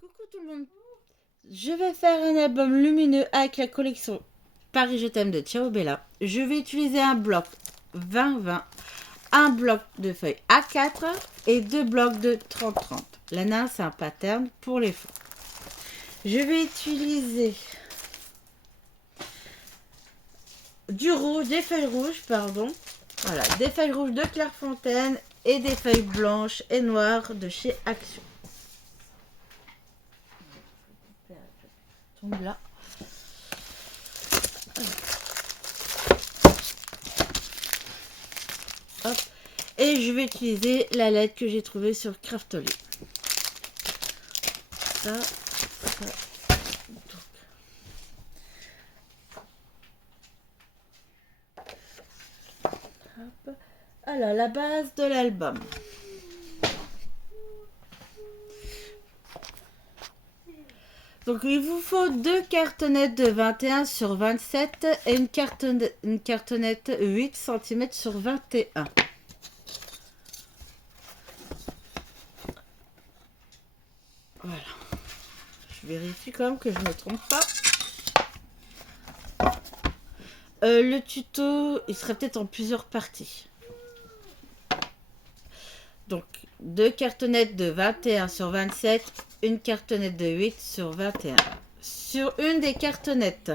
Coucou tout le monde, je vais faire un album lumineux avec la collection Paris Je t'aime de Ciao Bella. Je vais utiliser un bloc 20-20, un bloc de feuilles A4 et deux blocs de 30-30. L'ANA c'est un pattern pour les fonds. Je vais utiliser du rouge, des feuilles rouges, pardon. Voilà, des feuilles rouges de Clairefontaine et des feuilles blanches et noires de chez Action. Tombe là. Hop. Et je vais utiliser la lettre que j'ai trouvée sur Craftly. Ça. Hop. Alors, la base de l'album. Donc, il vous faut deux cartonnettes de 21 sur 27 et une cartonnette 8 cm sur 21. Voilà. Je vérifie quand même que je ne me trompe pas. Le tuto, il serait peut-être en plusieurs parties. Donc, deux cartonnettes de 21 sur 27, une cartonnette de 8 sur 21. Sur une des cartonnettes,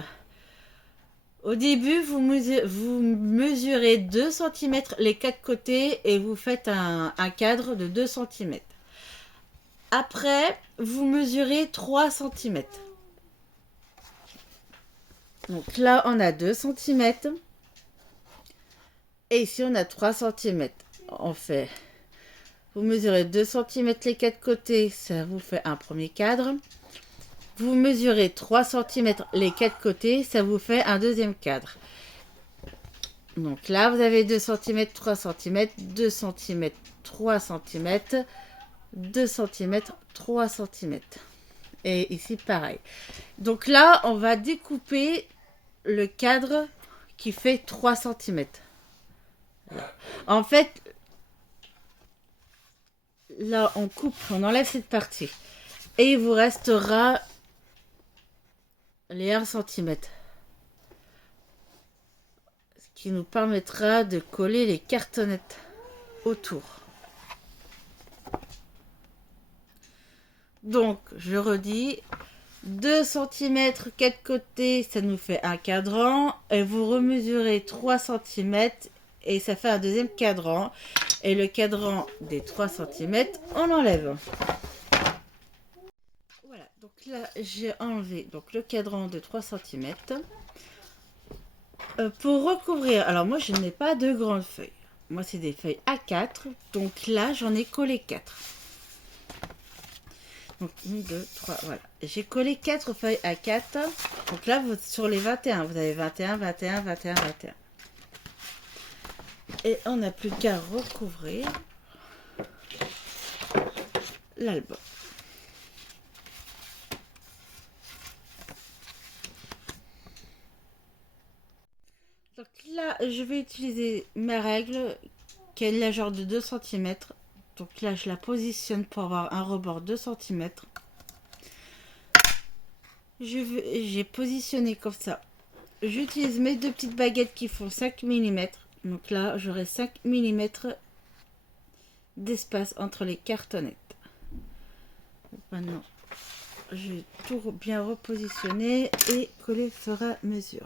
au début, vous mesurez 2 cm les quatre côtés et vous faites un cadre de 2 cm. Après, vous mesurez 3 cm. Donc là, on a 2 cm. Et ici, on a 3 cm. On fait... Vous mesurez 2 cm les quatre côtés, ça vous fait un premier cadre. Vous mesurez 3 cm les quatre côtés, ça vous fait un deuxième cadre. Donc là, vous avez 2 cm, 3 cm, 2 cm, 3 cm, 2 cm, 3 cm. Et ici, pareil. Donc là, on va découper le cadre qui fait 3 cm. En fait, là, on coupe, on enlève cette partie. Et il vous restera les 1 cm. Ce qui nous permettra de coller les cartonnettes autour. Donc, je redis, 2 cm, 4 côtés, ça nous fait un cadran. Et vous remesurez 3 cm et ça fait un deuxième cadran. Et le cadran des 3 cm, on l'enlève. Voilà, donc là, j'ai enlevé donc, le cadran de 3 cm. Pour recouvrir, alors moi, je n'ai pas de grandes feuilles. Moi, c'est des feuilles A4. Donc là, j'en ai collé 4. Donc 1, 2, 3, voilà. J'ai collé 4 feuilles A4. Donc là, sur les 21, vous avez 21, 21, 21, 21. Et on n'a plus qu'à recouvrir l'album. Donc là, je vais utiliser ma règle qui est la genre de 2 cm. Donc là, je la positionne pour avoir un rebord 2 cm. J'ai positionné comme ça. J'utilise mes deux petites baguettes qui font 5 mm. Donc là, j'aurai 5 mm d'espace entre les cartonnettes. Donc maintenant, je vais tout bien repositionner et coller au fur et à mesure.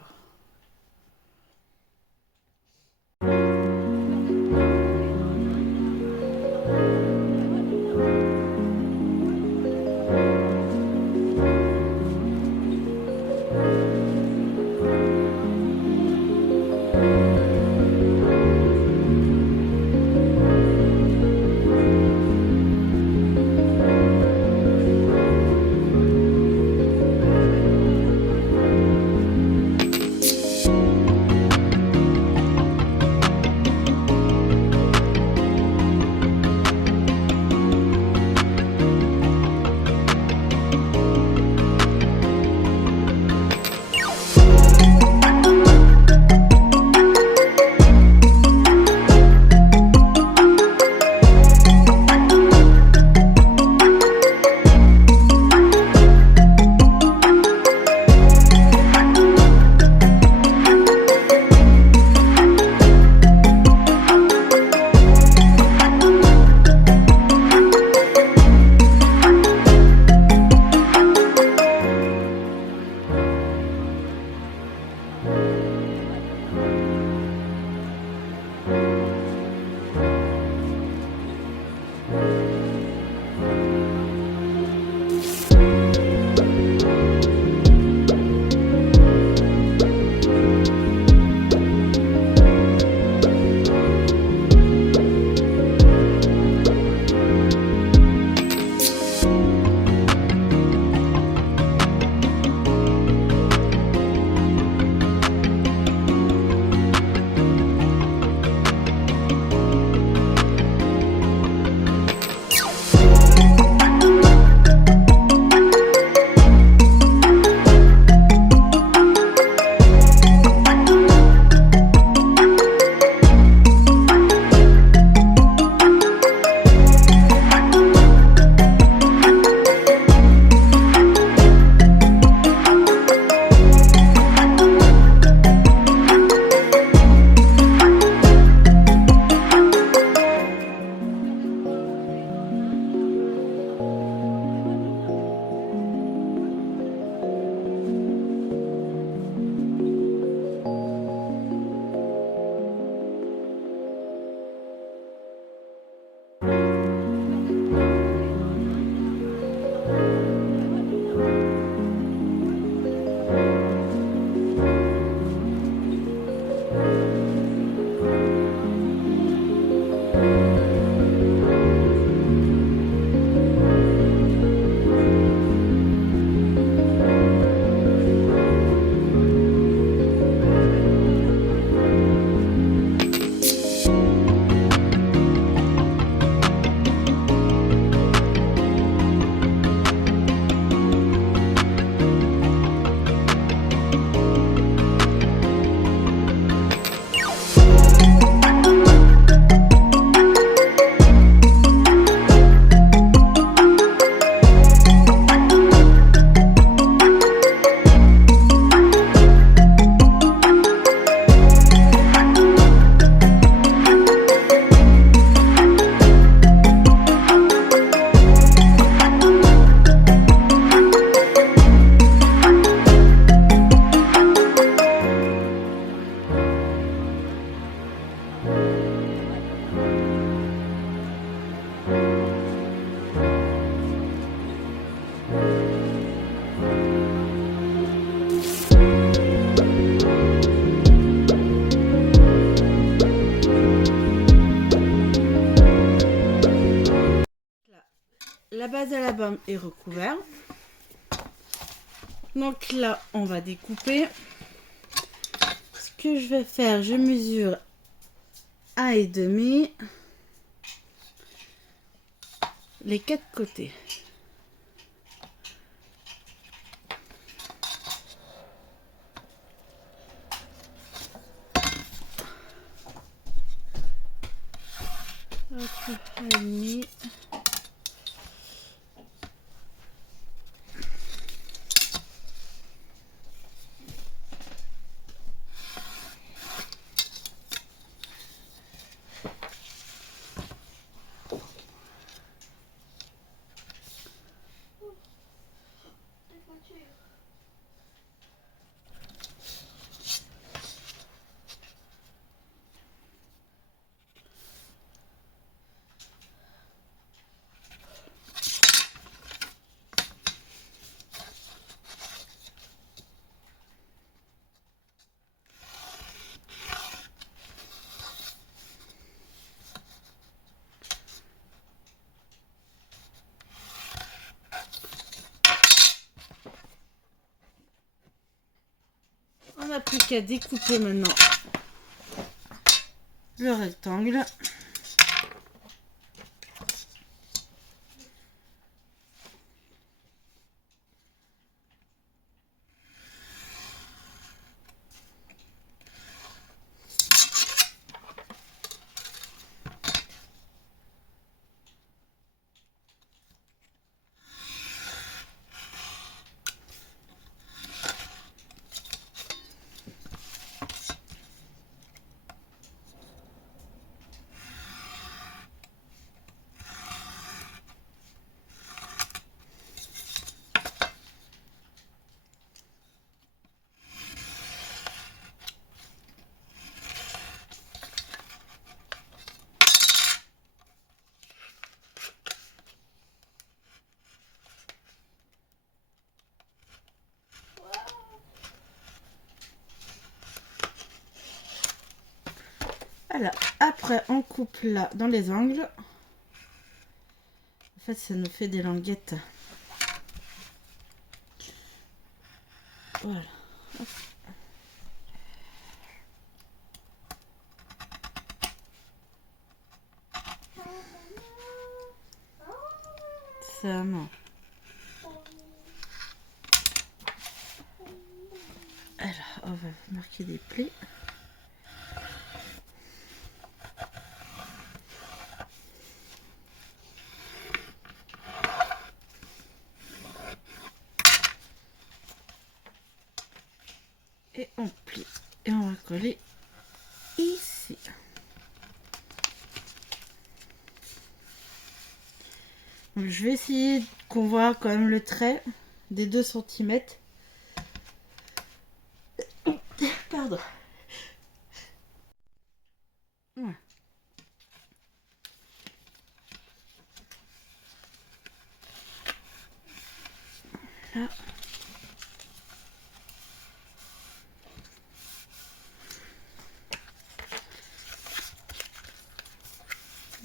La base à la bande est recouverte. Donc là, on va découper. Ce que je vais faire, je mesure 1,5 les 4 côtés. Hop, 1,5. On n'a plus qu'à découper maintenant le rectangle. Voilà, après on coupe là dans les angles. En fait, ça nous fait des languettes. Voilà. Hop. Ça non. Alors, on va marquer des plis. Et on plie. Et on va coller ici. Donc, je vais essayer qu'on voit quand même le trait des 2 cm. Pardon. Ouais. Là.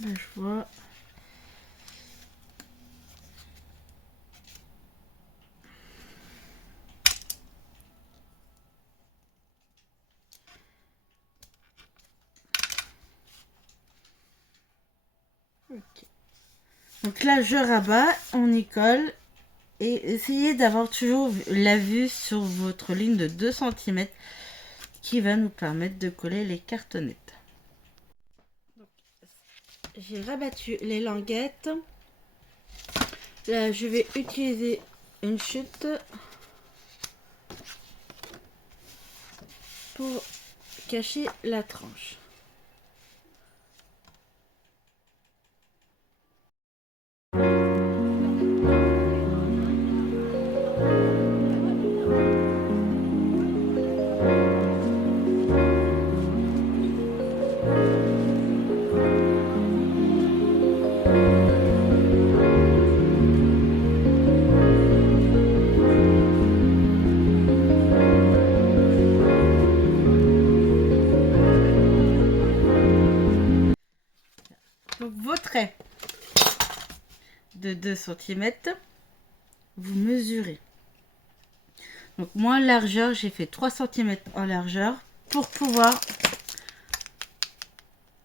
Là, je vois. Ok. Donc là, je rabats, on y colle. Et essayez d'avoir toujours la vue sur votre ligne de 2 cm qui va nous permettre de coller les cartonnettes. J'ai rabattu les languettes. Là, je vais utiliser une chute pour cacher la tranche. Donc vos traits. de 2 cm, vous mesurez. Donc moi en largeur, j'ai fait 3 cm en largeur pour pouvoir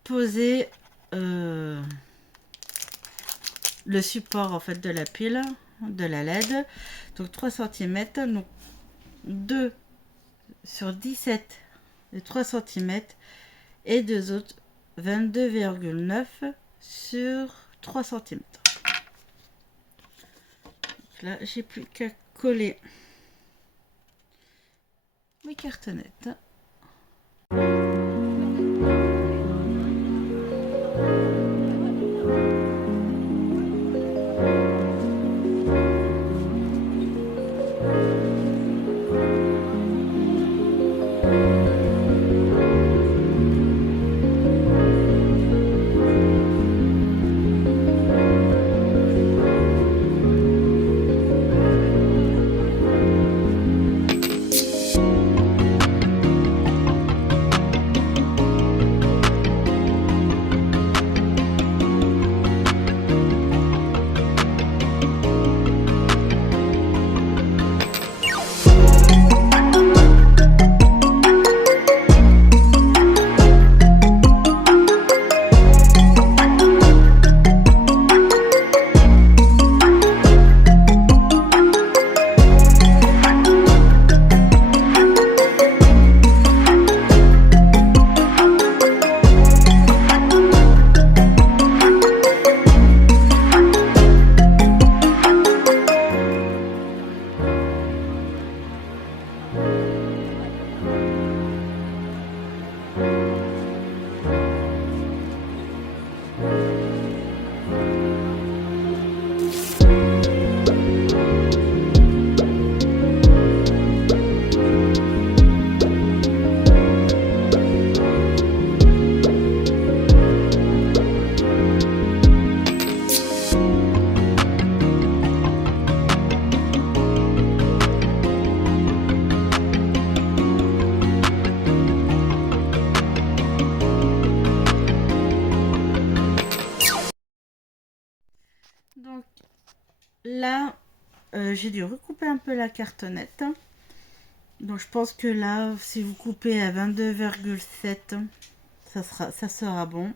poser le support en fait de la pile, de la LED. Donc 3 cm, donc 2 sur 17 de 3 cm et 2 autres 22,9 sur 3 cm. Donc là, j'ai plus qu'à coller mes cartonnettes. Donc là, j'ai dû recouper un peu la cartonnette. Donc je pense que là, si vous coupez à 22,7, ça sera bon.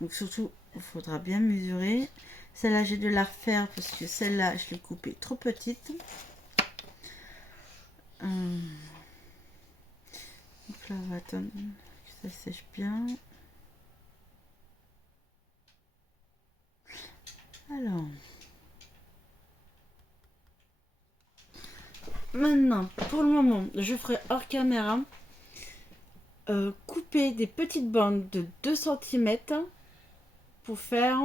Donc surtout, il faudra bien mesurer. Celle-là, j'ai dû la refaire parce que celle-là, je l'ai coupée trop petite. Donc là, on va attendre que ça sèche bien. Alors, maintenant, pour le moment, je ferai hors caméra couper des petites bandes de 2 cm pour faire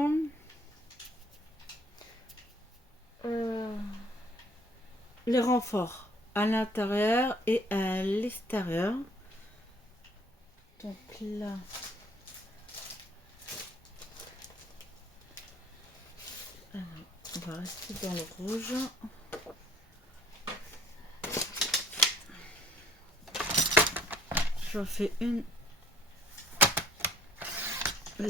les renforts à l'intérieur et à l'extérieur. Donc là, alors, on va rester dans le rouge. J'en fais une là.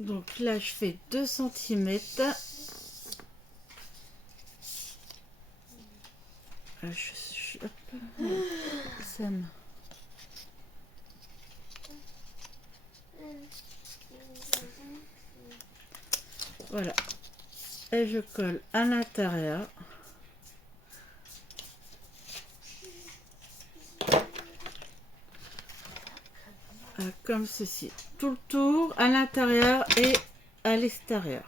Donc là, je fais 2 cm. Voilà. Et je colle à l'intérieur. Comme ceci. Tout le tour à l'intérieur et à l'extérieur.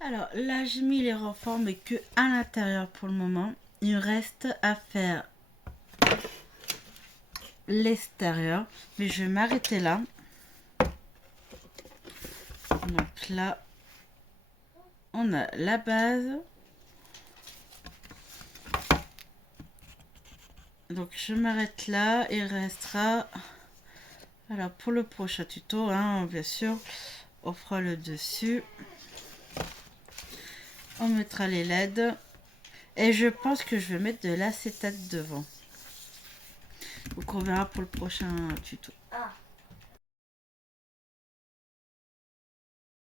Alors là, j'ai mis les renforts, mais que à l'intérieur pour le moment. Il reste à faire l'extérieur, mais je vais m'arrêter là. Donc là, on a la base. Donc je m'arrête là. Il restera... Alors pour le prochain tuto, hein, bien sûr, on fera le dessus. On mettra les LED. Et je pense que je vais mettre de l'acétate devant. Donc on verra pour le prochain tuto. Ah.